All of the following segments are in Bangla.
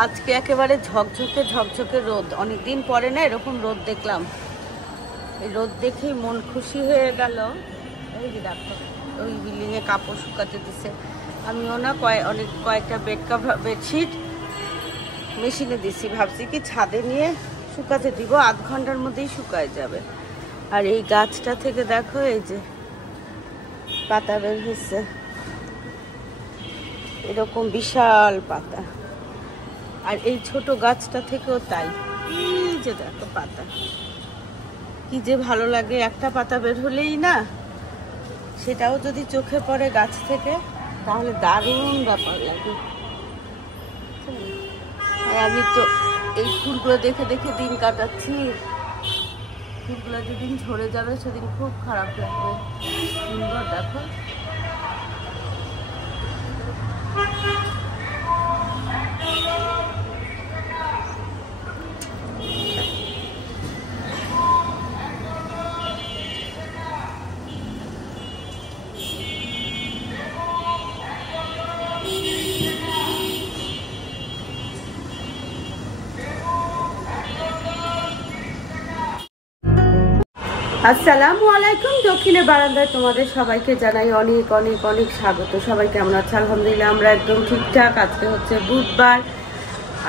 আজকে একেবারে ঝকঝকে ঝকঝকে রোদ, অনেকদিন পরে না এরকম রোদ দেখলাম। এই রোদ দেখেই মন খুশি হয়ে গেল। ওই যে দেখো, ওই বিল্ডিংয়ে কাপড় শুকাতে দিছে। আমিও না কয়েকটা বেডশিট মেশিনে দিছি, ভাবছি কি ছাদে নিয়ে শুকাতে দিব, আধ ঘন্টার মধ্যেই শুকায় যাবে। আর এই গাছটা থেকে দেখো, এই যে পাতা বের হয়েছে, এরকম বিশাল পাতা। আর এই ছোট গাছটা থেকেও তাই, এই যে দেখো পাতা, কি যে ভালো লাগে। একটা পাতা বের হলেই না, সেটাও যদি চোখে পড়ে গাছ থেকে, তাহলে দারুণ ব্যাপার লাগে। আর আমি তো এই ফুলগুলো দেখে দেখে দিন কাটাচ্ছি। ফুলগুলো যেদিন ঝরে যাবে সেদিন খুব খারাপ লাগবে। সুন্দর দেখো। আসসালামু আলাইকুম। দক্ষিণের বারান্দায় তোমাদের সবাইকে জানাই অনেক অনেক অনেক স্বাগত। সবাই কেমন আছে? আলহামদুলিল্লাহ আমরা একদম ঠিকঠাক। আজকে হচ্ছে বুধবার,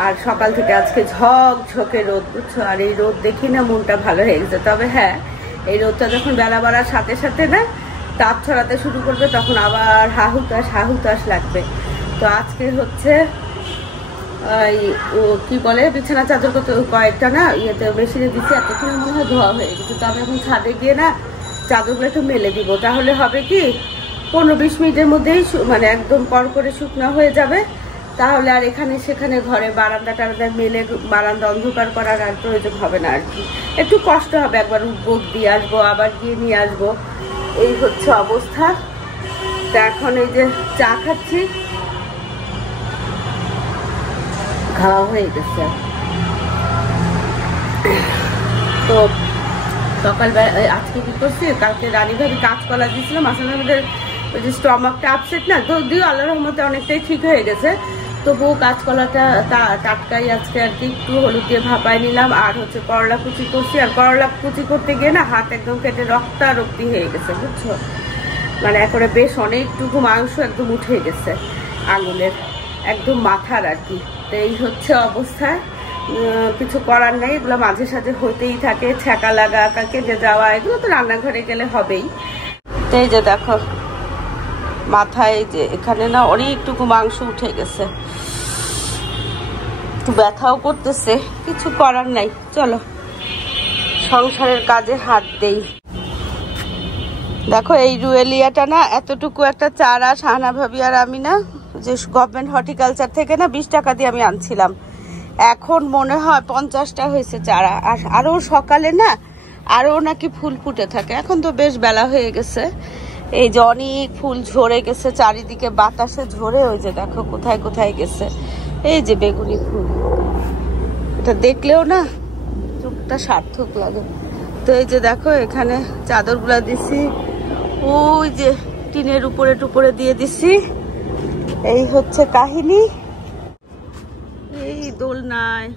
আর সকাল থেকে আজকে ঝকঝকে রোদ, বুঝছো? আর এই রোদ দেখি না মনটা ভালো হয়ে গেছে। তবে হ্যাঁ, এই রোদটা যখন বেলা বাড়ার সাথে সাথে না তাপ ছড়াতে শুরু করবে, তখন আবার হাহুতাশ লাগবে। তো আজকে হচ্ছে কি বলে, বিছানা চাদর কয়েকটা না ইয়েতে মেশিনে দিচ্ছি, এতক্ষণে মনে হয় ধোয়া হয়ে গেছে। তো আমি এখন ছাদে গিয়ে না চাদরগুলো একটু মেলে দিব। তাহলে হবে কি, 15-20 মিনিটের মধ্যেই মানে একদম করে শুকনো হয়ে যাবে। তাহলে আর এখানে সেখানে ঘরে বারান্দা টারান্দা মেলে বারান্দা অন্ধকার করার আর প্রয়োজন হবে না আর কি। একটু কষ্ট হবে, একবার উদ্যোগ দিয়ে আসবো, আবার গিয়ে নিয়ে আসবো, এই হচ্ছে অবস্থা। তা এখন এই যে চা খাচ্ছি, খাওয়া হয়ে গেছে। তো সকালবেলা আজকে কি করছি, কালকে রানী ভাবি কাঁচকলা দিয়েছিলাম। আসলে আমাদের ওই যে স্টমাকটা আপসেট না, তো দিও আল্লাহর রহমতে অনেকটাই ঠিক হয়ে গেছে। তবুও কাঁচকলাটা টাটকাই আজকে আর কি একটু হলুদ দিয়ে ভাপায় নিলাম। আর হচ্ছে করলা কুচি করছি, আর করলা কুচি করতে গিয়ে না হাত একদম কেটে রক্তারক্তি হয়ে গেছে, বুঝছো? মানে একবারে বেশ অনেকটুকু মাংস একদম উঠে গেছে আঙুলের, একদম মাথার আর কি। তো এই হচ্ছে অবস্থা, কিছু করার নেই, এগুলো মাঝে সাঝে হইতেই থাকে। ছ্যাঁকা লাগা, কেটে যাওয়া, এগুলো তো রান্নাঘরে গেলে হবেই। তো এই যে দেখো মাথায়, যে এখানে না অনেকটুকু মাংস উঠে গেছে, একটু ব্যথাও করতেছে, কিছু করার নাই। চলো সংসারের কাজে হাত দেই। দেখো এই রুয়েলিয়াটা না এতটুকু একটা চারা শাহানা ভাবি আর আমি না, যে গভর্নমেন্ট হর্টিকালচার থেকে না 20 টাকা দিয়ে আমি আনছিলাম, এখন মনে হয় 50টা হয়েছে চারা। আর আরো সকালে না আরো নাকি ফুল ফুটে থাকে। এখন তো বেশ বেলা হয়ে গেছে, এই যে অনেক ফুল ঝরে গেছে চারিদিকে, বাতাসে ঝরে ওই যে দেখো কোথায় কোথায় গেছে। এই যে বেগুনি ফুল, এটা দেখলেও না চোখটা সার্থক লাগে। তো এই যে দেখো এখানে চাদরগুলা দিছি, ওই যে টিনের উপরে টুপরে দিয়ে দিছি। এই হচ্ছে কাহিনী। এই দোলনায়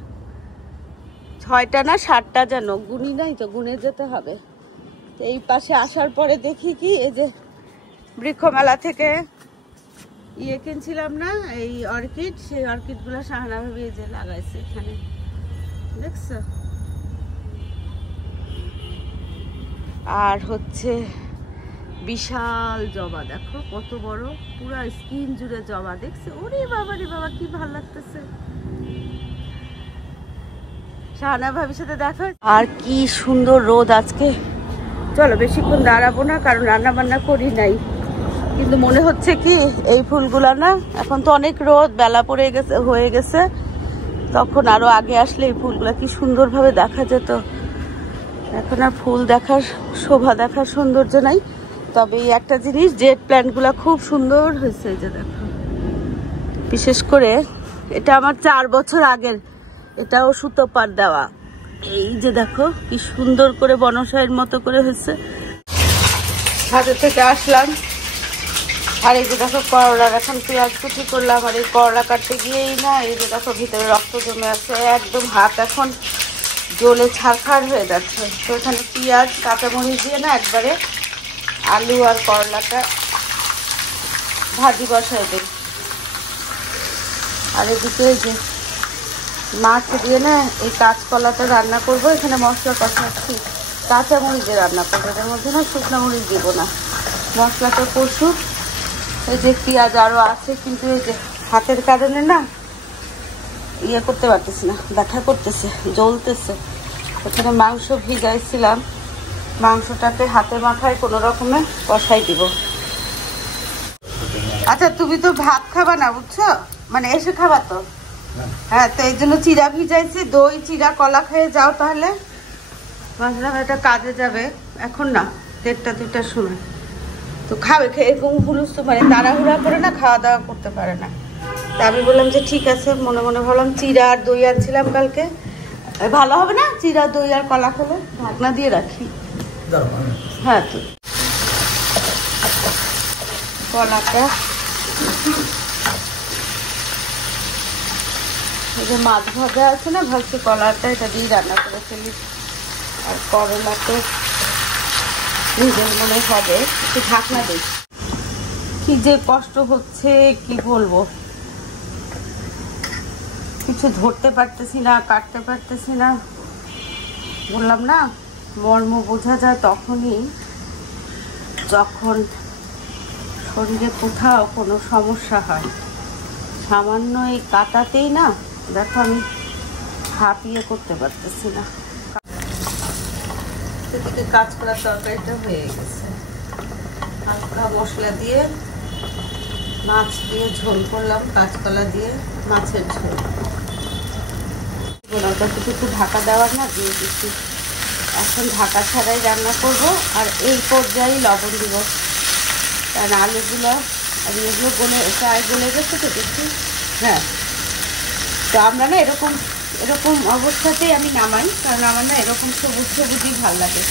6টা না 7টা যেন, গুনি নাই তো, গুনে যেতে হবে। তো এই পাশে আসার পরে দেখি কি, এই যে বৃক্ষ মেলা থেকে ইয়ে কিনছিলাম না, এই অর্কিড, সেই অর্কিড গুলা শাহানা ভাবি যে লাগাইছে এখানে, দেখছো? আর হচ্ছে বিশাল জবা, দেখো কত বড়, পুরা স্কিন জুড়ে জবা, দেখছো? ওরে বাবা রে বাবা, কি ভালো লাগতেছে। শাহানা ভাবির সাথে দেখা। আর কি সুন্দর রোদ আজকে। চলো বেশিক্ষণ দাঁড়াবো না, কারণ রান্না বান্না করি নাই। কিন্তু মনে হচ্ছে কি, এই ফুলগুলা না, এখন তো অনেক রোদ, বেলা পড়ে গেছে, হয়ে গেছে, তখন আরো আগে আসলে এই ফুলগুলা কি সুন্দর ভাবে দেখা যেত। এখন আর ফুল দেখার, শোভা দেখার সৌন্দর্য নাই। তবে এই একটা জিনিস, জেট প্ল্যান্ট গুলা খুব সুন্দর হয়েছে। এই যে দেখো, বিশেষ করে এটা আমার 4 বছর আগের, এটাও সুতোপার দেওয়া। এই যে দেখো কি সুন্দর করে বনসাইয়ের মতো করে হয়েছে। ছাদে থেকে আসলাম, আর এই যে দেখো করলার এখন পেঁয়াজ কুচি করলাম, আর এই করলা কাটতে গিয়েই না এই যে দেখো ভিতরে রক্ত জমে আছে, একদম হাত এখন জ্বলে ছারখার হয়ে যাচ্ছে। তো এখানে পেঁয়াজ কাঁচামরিচ দিয়ে না একবারে আলু আর করলাটা ভাজি বসাই দিই। আর এদিকে এই যে মাছ দিয়ে না এই কাঁচকলাটা রান্না করবো, এখানে মশলা কষাচ্ছি, কাঁচামরিচ দিয়ে রান্না করবো, এটার মধ্যে না শুকনো মরিচ দিব না, মশলাটা কষু। এই যে পেঁয়াজ আরও আছে, কিন্তু এই যে হাতের কারণে না ইয়ে করতে পারতেছি না, ব্যথা করতেছে, জ্বলতেছে। ওখানে মাংস ভিজাইছিলাম, মাংসটাকে হাতে মাথায় কোনো রকমে কষাই দিব। আচ্ছা তুমি তো ভাত খাবা না বুঝছো, মানে এসে খাবা তো? হ্যাঁ, তো এই জন্য চিড়া ভিজাইছি, দই চিড়া কলা খেয়ে যাও তাহলে। মাঝে এটা কাজে যাবে এখন না, 1:30-2টার সময় তো খাবে, খেয়ে এরকম হুলুস্থ মানে তাড়াহুড়া করে না খাওয়া দাওয়া করতে পারে না। তা আমি বললাম যে ঠিক আছে, মনে মনে ভাবলাম চিড়া আর দই আনছিলাম কালকে, ভালো হবে না চিড়া দই আর কলা খেলে, ঢাকনা দিয়ে রাখি। হ্যাঁ, তো কলাটা এই যে মাছ ভাজা আছে না, ভাবছি কলাটা এটা দিয়ে রান্না করে ফেলি। আর করলাতে নিজের মনে হবে একটু ঢাকনা দিই। কি যে কষ্ট হচ্ছে কি বলবো, কিছু ধরতে পারতেছি না, কাটতে পারতেছি না। বললাম না, মর্ম বোঝা যায় তখনই যখন শরীরে কোথাও কোনো সমস্যা হয়। সামান্য এই কাটাতেই না দেখো আমি হাঁপিয়ে করতে পারতেছি না। সেদিকে কাঁচকলার তরকারিটা হয়ে গেছে, হালকা মশলা দিয়ে মাছ দিয়ে ঝোল করলাম, কাঁচকলা দিয়ে মাছের ঝোল। যতটুকু ঢাকা দেওয়ার না দিয়ে দিচ্ছি, এখন ঢাকা ছাড়াই রান্না করব। আর এই পর্যায়ে লবণ দিব, কারণ আলুগুলো আর এগুলো প্রায় গলে গেছে তো দেখি। হ্যাঁ, তো আমরা না এরকম অবস্থাতেই আমি নামাই, কারণ আমার না এরকম সবুজ সবুজই ভালো লাগে।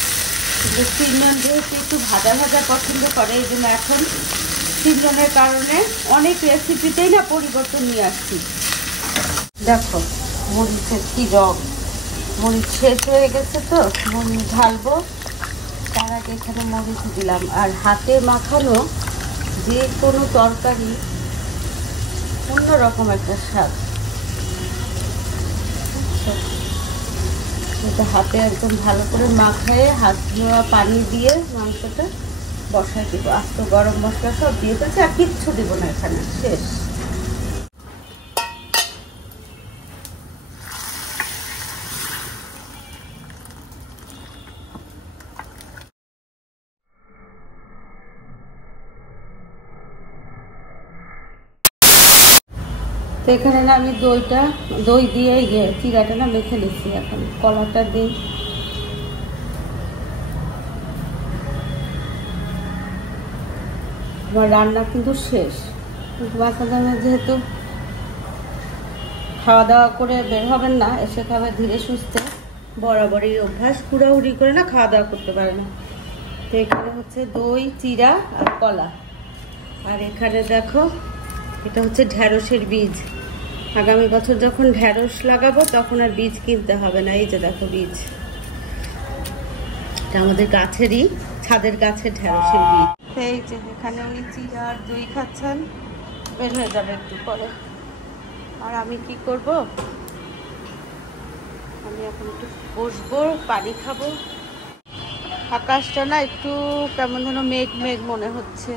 কিন্তু তিনজন যেহেতু একটু ভাজা ভাজা পছন্দ করে, এই জন্য এখন তিনজনের কারণে অনেক রেসিপিতেই না পরিবর্তন নিয়ে আসছি। দেখো মরিচের কি রং, মরিচ শেষ হয়ে গেছে তো মরিচ ঢালবো, তার আগে এখানে মরিচ দিলাম। আর হাতে মাখানো যে কোনো তরকারি অন্যরকম একটা স্বাদ। এটা হাতে একদম ভালো করে মাখায়ে হাত ধোয়া পানি দিয়ে মাংসটা বসায় দিব। আস্ত গরম মশলা সব দিয়ে দিয়েছি, আর কিচ্ছু দিব না, এখানে শেষ। তো এখানে না আমি দই দিয়ে চিড়াটা না মেখে নিচ্ছি, এখন কলাটা দিই। আমার রান্না কিন্তু শেষ, বাচ্চাদের যেহেতু খাওয়া দাওয়া করে বের হবেন না, এসে খাবার ধীরে সুস্থে, বরাবরই অভ্যাস, হুড়াহুড়ি করে না খাওয়া দাওয়া করতে পারে না। তো এখানে হচ্ছে দই চিড়া আর কলা, আর এখানে দেখো এটা হচ্ছে ঢ্যাঁড়সের বীজ। আগামী বছর যখন ঢ্যাঁড়স লাগাবো তখন আর বীজ কিনতে হবে না। এই যে দেখো বীজ, এটা আমাদের গাছেরই, ছাদের গাছের ঢ্যাঁড়সের বীজ। এই যে এখানে উনি চিড়া আর দই খাচ্ছেন, বের হয়ে যাবে একটু পরে। আর আমি কি করব, আমি এখন একটু বসবো, পানি খাবো। আকাশটা না একটু কেমন যেন মেঘ মেঘ মনে হচ্ছে,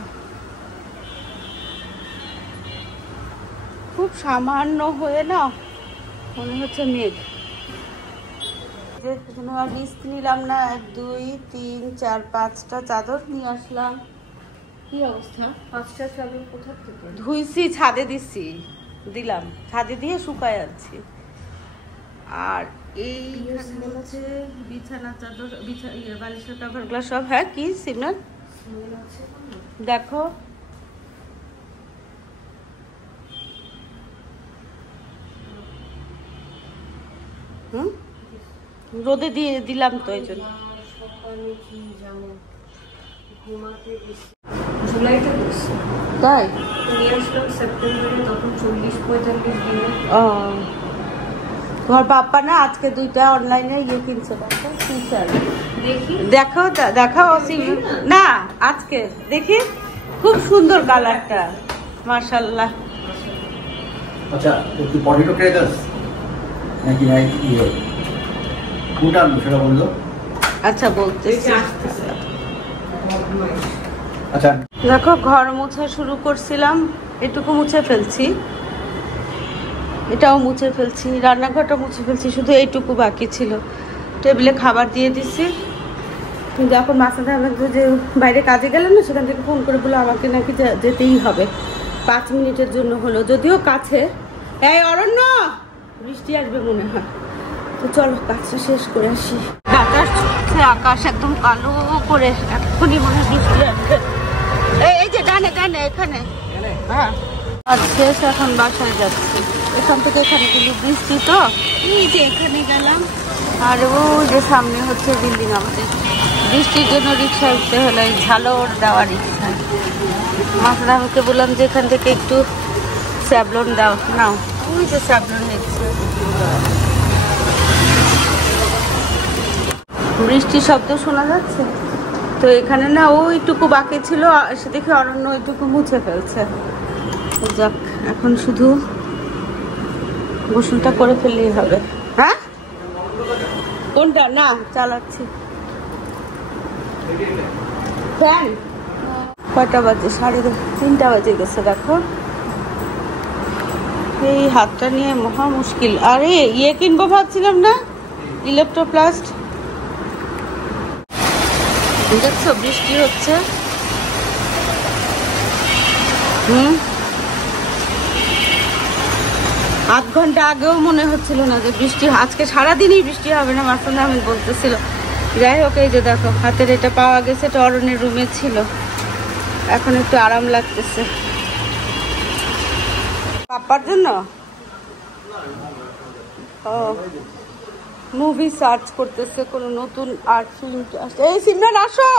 খুব সামান্য হয়ে না মনে হচ্ছে মেঘ। আর রিস্ক নিলাম না, 1 2 3 4 5টা চাদর নিয়ে আসলাম। কি অবস্থা, 5টা চাদর কোথা থেকে ধুইছি, ছাদে দিলাম, ছাদে দিয়ে শুকায় আনছি। আর এই হচ্ছে বিছানা চাদর, বালিশের কাভারগুলো সব। হ্যাঁ কি সিগন্যাল দেখো, রোদে দিয়ে দিলাম তো এই জন্য। জুলাইতে করছে, তাই নিয়ে আসলাম সেপ্টেম্বরে, তখন 40-45 দিনে। তোমার পাপ্পা না আজকে 2টা অনলাইনে ইয়ে কিনছে, দেখি দেখো দেখাও না আজকে দেখি, খুব সুন্দর কালারটা মাশাআল্লাহ। আচ্ছা একটু পটেটো ক্র্যাকারস নাকি ইয়ে কোনটা আনবো সেটা বললো। আচ্ছা বলতেছি। আচ্ছা দেখো ঘর মোছা শুরু করছিলাম, এটুকু মুছে ফেলছি, এটাও মুছে ফেলছি, রান্নাঘরটা মুছে ফেলছি, শুধু এইটুকু বাকি ছিল। টেবিলে খাবার দিয়ে দিছি, কিন্তু এখন মাসাদা যে বাইরে কাজে গেলেন না, সেখান থেকে ফোন করে বলে আমাকে নাকি যেতেই হবে 5 মিনিটের জন্য হলো, যদিও কাছে। এই অরণ্য, বৃষ্টি আসবে মনে হয়, তো চলো কাজটা শেষ করে আসি। বাতাস ছুটছে, আকাশ একদম কালো করে, এখনই মনে হয় বৃষ্টি আসবে। এই যে ডানে ডানে এখানে, হ্যাঁ আজ শেষ, এখন বাসায় যাচ্ছি। এখান থেকে এখানে কিন্তু বৃষ্টি, তো এই যে এখানে গেলাম, আর ওই যে সামনে হচ্ছে বিল্ডিং আমাদের। বৃষ্টির জন্য রিক্সা উঠতে হলো, এই ঝালর দেওয়া রিক্সা। মাসুদ আমাকে বললাম যে এখান থেকে একটু স্যাবলন দাও, নাও ওই যে স্যাবলন নিচ্ছে। বৃষ্টির শব্দ শোনা যাচ্ছে তো এখানে না, ওইটুকু বাকি ছিল, সে দেখে অরণ্য ওইটুকু মুছে ফেলছে। যাক, এখন শুধু গোসলটা করে ফেললেই হবে। হ্যাঁ কোনটা? না চালাচ্ছি ফ্যান। কয়টা বাজে? 3:30 বাজে গেছে। দেখো এই হাতটা নিয়ে মহা মুশকিল। আরে ইয়ে কিনবো ভাবছিলাম না, ইলেকট্রোপ্লাস্ট। দেখছো বৃষ্টি হচ্ছে। আধ ঘন্টা আগেও মনে হচ্ছিল না যে বৃষ্টি, আজকে সারাদিনই বৃষ্টি হবে না, মাসুদ আমি বলতেছিল। যাই হোক, এই যে দেখো হাতের এটা পাওয়া গেছে, এটা অরণ্যের রুমে ছিল, এখন একটু আরাম লাগতেছে। পাপার জন্য মুভি সার্চ করতেছে, কোন নতুন আর্ট ফিল্ম আসছে। এই সিমরান আসো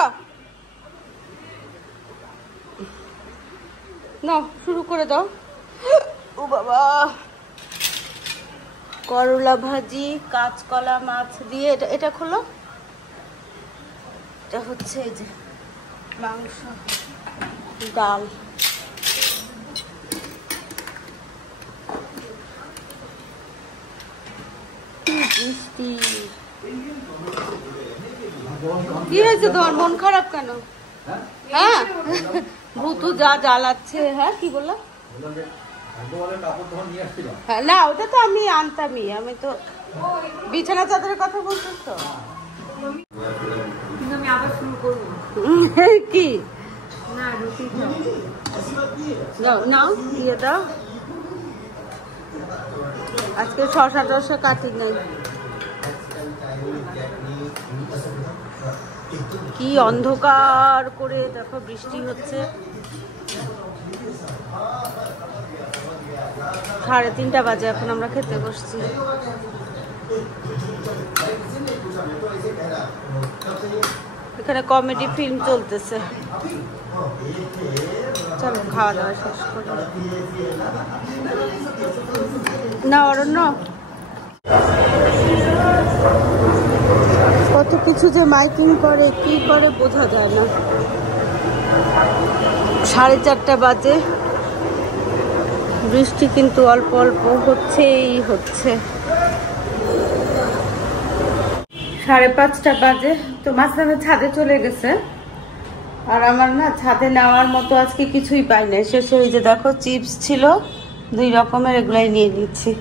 না, শুরু করে দাও। ও বাবা, করলা ভাজি, কাঁচকলা মাছ দিয়ে, এটা খোলো। এটা হচ্ছে এই যে মাংস, ডাল। বৃষ্টি কি হয়েছে তোমার? মন খারাপ কেন? হ্যাঁ ভূতু যা জ্বালাচ্ছে। হ্যাঁ কি বললো? হ্যাঁ না, ওটা তো আমি আনতামই, আমি তো বিছানা চাদরের কথা বলছিস তো। আমি আবার শুরু করবো কি না, রুটি দাও, নাও দিয়ে দাও। আজকে শসা টসা কাটি নাই। কি অন্ধকার করে দেখো, বৃষ্টি হচ্ছে। 3:30 বাজে, এখন আমরা খেতে বসছি। এখানে কমেডি ফিল্ম চলতেছে, চলো খাওয়া দাওয়া শেষ করি। না অরণ্য, কত কিছু যে মাইকিং করে, কি করে বোঝা যায় না। 4:30 বাজে, বৃষ্টি কিন্তু অল্প অল্প হচ্ছেই হচ্ছে। 5:30 বাজে, তো মাঝখানে ছাদে চলে গেছে, আর আমার না ছাদে নেওয়ার মতো আজকে কিছুই পাই না। শেষে ওই যে দেখো চিপস ছিল 2 রকমের, এগুলাই নিয়ে নিচ্ছি।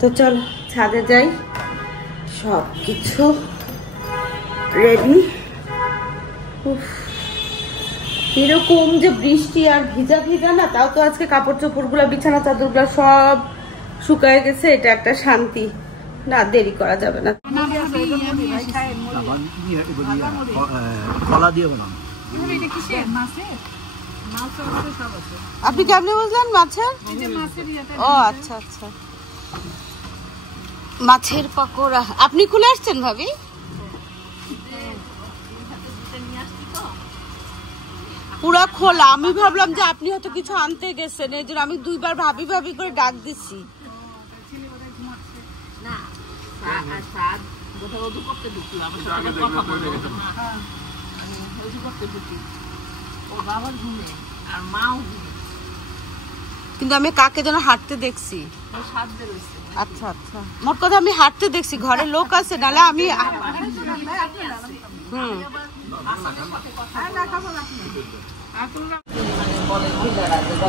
তো চল ছাদে যাই, সব কিছু রেডি। এরকম যে বৃষ্টি আর ভিজা ভিজা না, তাও তো আজকে কাপড় চোপড় গুলা, বিছানা চাদর গুলা সব শুকায় গেছে, এটা একটা শান্তি। না দেরি করা যাবে না। আপনি কেমনি বুঝলেন মাছের? ও আচ্ছা আচ্ছা, মাছের পকোড়া। আপনি খুলে আসছেন ভাবি? পুরা খোলা। আমি ভাবলাম যে আপনি হয়তো কিছু আনতে গেছেন, এই জন্য আমি দুইবার ভাবি ভাবি করে ডাক দিচ্ছি। কিন্তু আমি কাকে যেন হাঁটতে দেখছি। আচ্ছা আচ্ছা, মোট কথা আমি হাঁটতে দেখছি, ঘরে লোক আছে, নাহলে আমি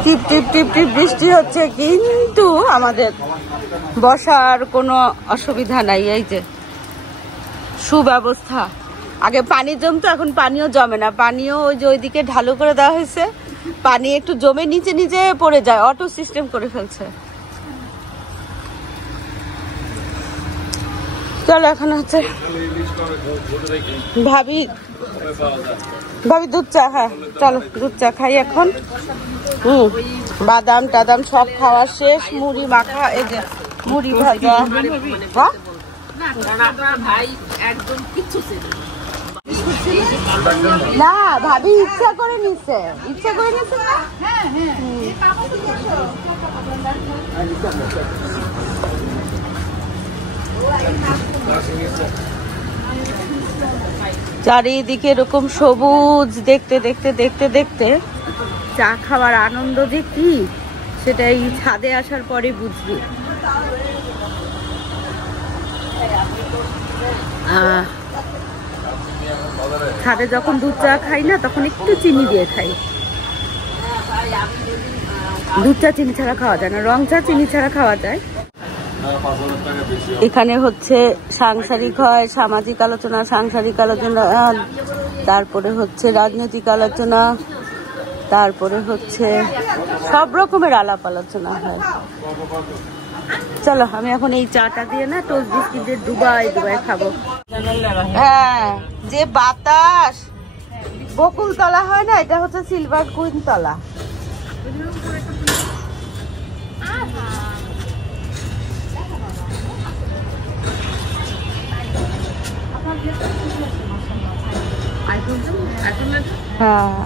টিপ টিপ টিপ টিপ বৃষ্টি হচ্ছে, কিন্তু আমাদের বসার কোনো অসুবিধা নাই। এই যে সুব্যবস্থা। আগে পানি জমতো, এখন পানিও জমে না। পানিও ওই যে ওইদিকে ঢালু করে দেওয়া হয়েছে, পানি একটু জমে নিচে নিচে পড়ে যায়, অটো সিস্টেম করে ফেলছে। চলো এখন হচ্ছে ভাবি দুধ চা। হ্যাঁ চলো দুধ চা খাই এখন। বাদাম টাদাম সব খাওয়া শেষ, মুড়ি মাখা, এই যে মুড়ি ভাজা। না ভাবি ইচ্ছা করে নিছে, ইচ্ছা করে নিছে না। চারিদিকে এরকম সবুজ দেখতে দেখতে দেখতে দেখতে চা খাওয়ার আনন্দ যে কি, সেটা এই ছাদে আসার পরে বুঝবি। ছাদে যখন দুধ চা খাই না, তখন একটু চিনি দিয়ে খাই। দুধ চা চিনি ছাড়া খাওয়া যায় না, রং চা চিনি ছাড়া খাওয়া যায়। এখানে হচ্ছে সাংসারিক হয়, সামাজিক আলোচনা, সাংসারিক আলোচনা, তারপরে হচ্ছে রাজনৈতিক আলোচনা, তারপরে হচ্ছে সব রকমের আলাপ আলোচনা হয়। চলো আমি এখন এই চাটা দিয়ে না টোস্ট বিস্কিট দিয়ে ডুবাই ডুবাই খাবো। হ্যাঁ, যে বাতাস, বকুলতলা হয় না, এটা হচ্ছে সিলভার কুইন তলা। হ্যাঁ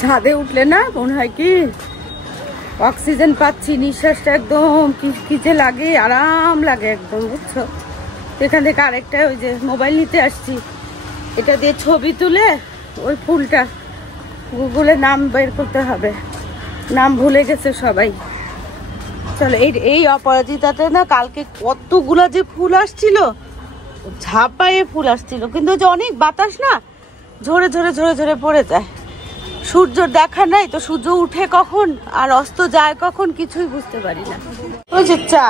ছাদে উঠলে না মনে হয় কি অক্সিজেন পাচ্ছি, নিঃশ্বাসটা একদম কি যে লাগে, আরাম লাগে একদম, বুঝছো। এখান থেকে আরেকটা ওই যে মোবাইল নিতে আসছি, এটা দিয়ে ছবি তুলে ওই ফুলটা গুগলে নাম বের করতে হবে, নাম ভুলে গেছে সবাই। চলো এই অপরাজিতাতে না কালকে কতগুলা যে ফুল আসছিল, ঝাঁপায়ে ফুল আসছিল, কিন্তু যে অনেক বাতাস না, ঝরে ঝরে ঝরে ঝরে পড়ে যায়। সূর্য দেখা নাই তো, সূর্য উঠে কখন আর অস্ত যায় কখন কিছুই বুঝতে পারি না। ওই যে চা,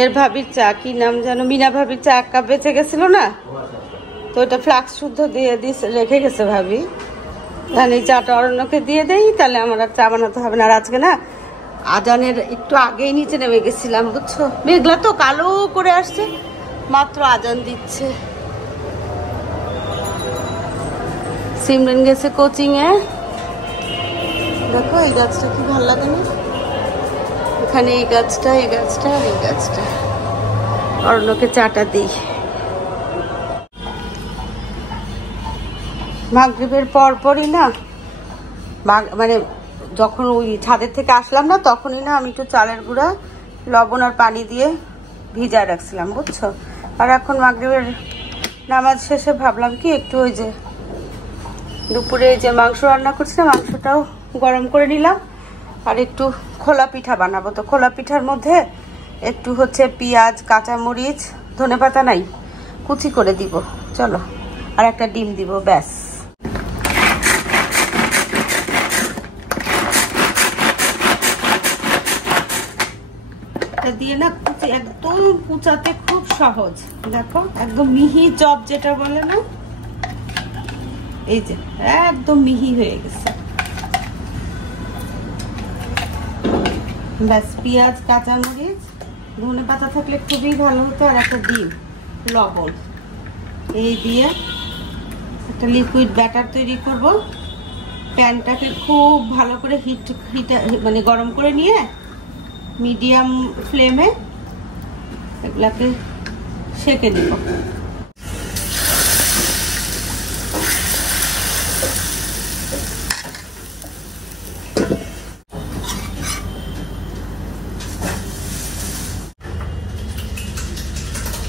এর ভাবির চা, কি নাম যেন, মিনা ভাবির চা এক কাপ বেঁচে গেছিল না, তো ওটা ফ্লাক্স শুদ্ধ দিয়ে রেখে গেছে ভাবি। তাহলে এই চাটা অরণ্যকে দিয়ে দেই, তাহলে আমার আর চা বানাতে হবে না। আর আজকে না আজানের একটু আগেই নিচে নেমে গেছিলাম, বুঝছো, মেঘলা তো কালো করে আসছে, মাত্র আজান দিচ্ছে। সিমরান গেছে কোচিং এ। দেখো এই গাছটা কি ভালো লাগে না, এখানে এই গাছটা, এই গাছটা, এই গাছটা। অরণ্যকে চাটা দিই। মাগরিবের পরপরই না, মানে যখন ওই ছাদের থেকে আসলাম না, তখনই না আমি একটু চালের গুঁড়া, লবণ আর পানি দিয়ে ভিজায় রাখছিলাম, বুঝছো। আর এখন মাগরিবের নামাজ শেষে ভাবলাম কি একটু ওই যে দুপুরে যে মাংস রান্না করছি না, মাংসটাও গরম করে নিলাম, আর একটু খোলা পিঠা বানাবো। তো খোলা পিঠার মধ্যে একটু হচ্ছে পেঁয়াজ, কাঁচামরিচ, ধনেপাতা নাই, কুচি করে দিব। চলো, আর একটা ডিম দিব, ব্যাস। দিয়ে না একদম কুচাতে খুব সহজ, দেখো একদম মিহি চপ যেটা বলে না, এই যে একদম মিহি হয়ে গেছে। ব্যাস, পেঁয়াজ, কাঁচামরিচ, ধনেপাতা থাকলে খুবই ভালো হতো, আর একটা ডিম, লবণ, এই দিয়ে একটা লিকুইড ব্যাটার তৈরি করব। প্যানটাকে খুব ভালো করে মানে গরম করে নিয়ে মিডিয়াম ফ্লেমে এগুলাকে সেঁকে নিব।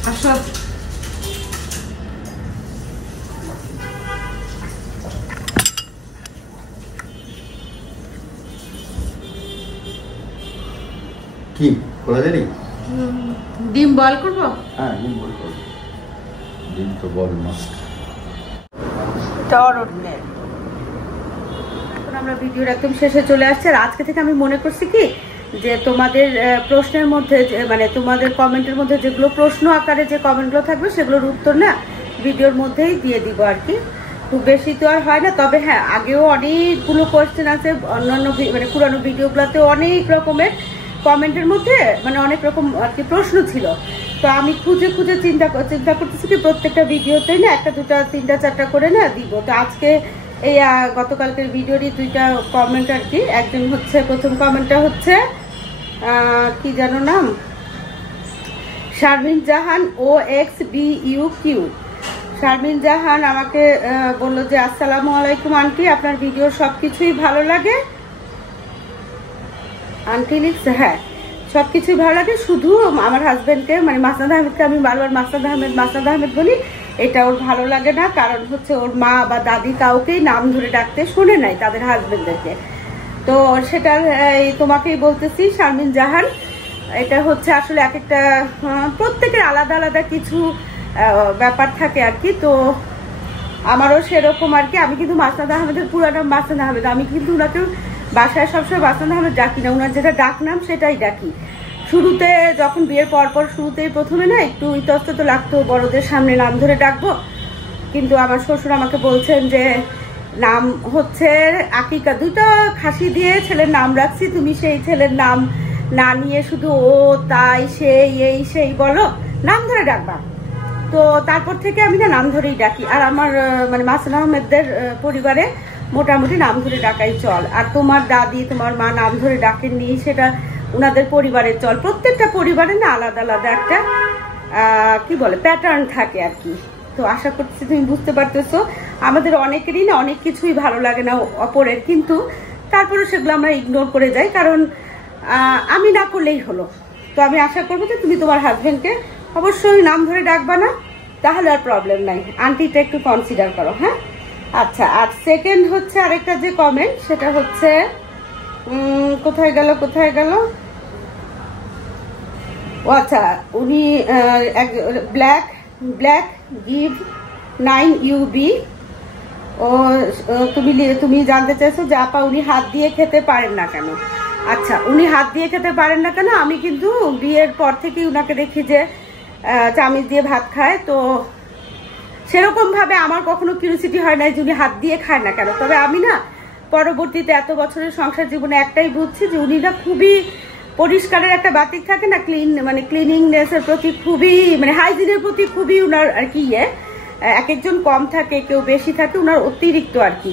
আসো কি খোলা যায়নি? ডিম বয়েল করবো? হ্যাঁ, ডিম বল করো। ডিম তো বল মাস্ট। এখন আমরা ভিডিওর একদম শেষে চলে আসছি। আর আজকে থেকে আমি মনে করছি কি যে তোমাদের প্রশ্নের মধ্যে মানে তোমাদের কমেন্টের মধ্যে যেগুলো প্রশ্ন আকারে যে কমেন্টগুলো থাকবে সেগুলোর উত্তর না ভিডিওর মধ্যেই দিয়ে দিব আর কি। খুব বেশি তো আর হয় না, তবে হ্যাঁ আগেও অনেকগুলো কোয়েশ্চেন আছে অন্যান্য মানে পুরানো ভিডিওগুলোতে অনেক রকমের কমেন্টের মধ্যে মানে অনেক রকম আর কি প্রশ্ন ছিল। তো আমি খুঁজে খুঁজে চিন্তা করতেছি কি প্রত্যেকটা ভিডিওতেই না একটা দুটা তিনটা চারটা করে না দিব। তো আজকে এই গতকালকের ভিডিওরই দুইটা কমেন্ট আর কি। একজন হচ্ছে প্রথম কমেন্টটা হচ্ছে কি জানো নাম, শারমিন জাহান OXBUQ। শারমিন জাহান আমাকে বললো যে আসসালামু আলাইকুম আন্টি, আপনার ভিডিও সবকিছুই ভালো লাগে। আন্টি লিখছে হ্যাঁ সবকিছুই ভালো লাগে, শুধু আমার হাজবেন্ডকে মানে মাসনাদ আহমেদকে আমি বারবার মাসনাদ আহমেদ বলি, এটা ওর ভালো লাগে না। কারণ হচ্ছে ওর মা বা দাদি কাউকেই নাম ধরে ডাকতে শোনে নাই তাদের হাজবেন্ডদেরকে। তো সেটা তোমাকেই বলতেছি শারমিন জাহান, এটা হচ্ছে আসলে এক একটা প্রত্যেকের আলাদা আলাদা কিছু ব্যাপার থাকে আর কি। তো আমারও সেরকম আর কি। আমি কিন্তু মাসনাদ আহমেদের পুরো নাম মাসনাদ আহমেদ, আমি কিন্তু ওনাকে বাসায় সবসময় মাসনাদ আহমেদ ডাকি না, ওনার যেটা ডাক নাম সেটাই ডাকি। শুরুতে যখন বিয়ের পরপর শুরুতেই প্রথমে না একটু ইতস্তত লাগতো বড়দের সামনে নাম ধরে ডাকবো, কিন্তু আমার শ্বশুর আমাকে বলছেন যে নাম হচ্ছে আকিকা, দুইটা খাসি দিয়ে ছেলের নাম রাখছি, তুমি সেই ছেলের নাম না নিয়ে শুধু ও তাই সেই এই সেই বলো, নাম ধরে ডাকবা। তো তারপর থেকে আমি না নাম ধরেই ডাকি। আর আমার মানে মাসনাদ আহমেদদের পরিবারে মোটামুটি নাম ধরে ডাকাই চল। আর তোমার দাদি তোমার মা নাম ধরে ডাকেননি, সেটা ওনাদের পরিবারের চল। প্রত্যেকটা পরিবারে না আলাদা আলাদা একটা কি বলে প্যাটার্ন থাকে আর কি। তো আশা করছি তুমি বুঝতে পারতেছো। আমাদের অনেকেরই না অনেক কিছুই ভালো লাগে না অপরের, কিন্তু তারপরে সেগুলো আমরা ইগনোর করে যাই, কারণ আমি না করলেই হলো। তো আমি আশা করবো যে তুমি তোমার হাজবেন্ডকে অবশ্যই নাম ধরে ডাকবা না, তাহলে আর প্রবলেম নাই। আন্টিটা একটু কনসিডার করো হ্যাঁ। আচ্ছা, আর সেকেন্ড হচ্ছে আরেকটা যে কমেন্ট সেটা হচ্ছে কোথায় গেল ও আচ্ছা, উনি ব্ল্যাক গিভ 9UB ও তুমি জানতে চাইছো যে আপা উনি হাত দিয়ে খেতে পারেন না কেন। আচ্ছা, উনি হাত দিয়ে খেতে পারেন না কেন, আমি কিন্তু বিয়ের পর থেকেই উনাকে দেখি যে চামচ দিয়ে ভাত খায়। তো সেরকম ভাবে আমার কখনো কিউরিওসিটি হয় না যে উনি হাত দিয়ে খায় না কেন। তবে আমি না পরবর্তীতে এত বছরের সংসার জীবনে একটাই বুঝছি যে উনি না খুবই পরিষ্কারের একটা বাতিক থাকে না, ক্লিনিংনেস এর প্রতি খুবই মানে হাইজিনের প্রতি খুবই উনার আর কি এক একজন কম থাকে কেউ বেশি থাকে, উনার অতিরিক্ত আর কি।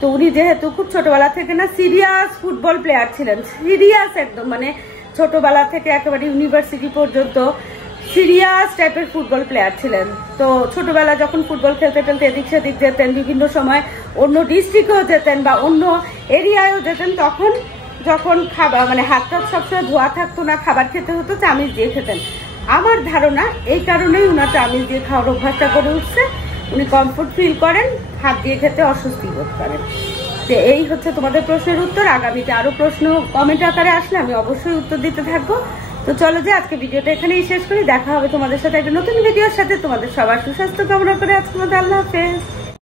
তো উনি যেহেতু খুব ছোটবেলা থেকে না সিরিয়াস ফুটবল প্লেয়ার ছিলেন, সিরিয়াস একদম মানে ছোটবেলা থেকে একেবারে ইউনিভার্সিটি পর্যন্ত সিরিয়াস টাইপের ফুটবল প্লেয়ার ছিলেন। তো ছোটবেলা যখন ফুটবল খেলতে খেলতে এদিক সেদিক যেতেন, বিভিন্ন সময় অন্য ডিস্ট্রিক্টেও যেতেন বা অন্য এরিয়ায়ও যেতেন, তখন যখন খাবার মানে হাত টাত সবসময় ধোয়া থাকতো না, খাবার খেতে হতো চামিচ দিয়ে খেতেন। আমার ধারণা এই কারণেই উনার চামিচ দিয়ে খাওয়ার অভ্যাসটা করে উঠছে, উনি কমফোর্ট ফিল করেন, হাত দিয়ে খেতে অস্বস্তি বোধ করেন। তো এই হচ্ছে তোমাদের প্রশ্নের উত্তর। আগামীতে আরো প্রশ্ন কমেন্ট আকারে আসলে আমি অবশ্যই উত্তর দিতে থাকবো। তো চলো যে আজকে ভিডিওটা এখানেই শেষ করি, দেখা হবে তোমাদের সাথে একটা নতুন ভিডিওর সাথে। তোমাদের সবার সুস্বাস্থ্য কামনা করে আজকের মধ্যে আল্লাহ হাফেজ।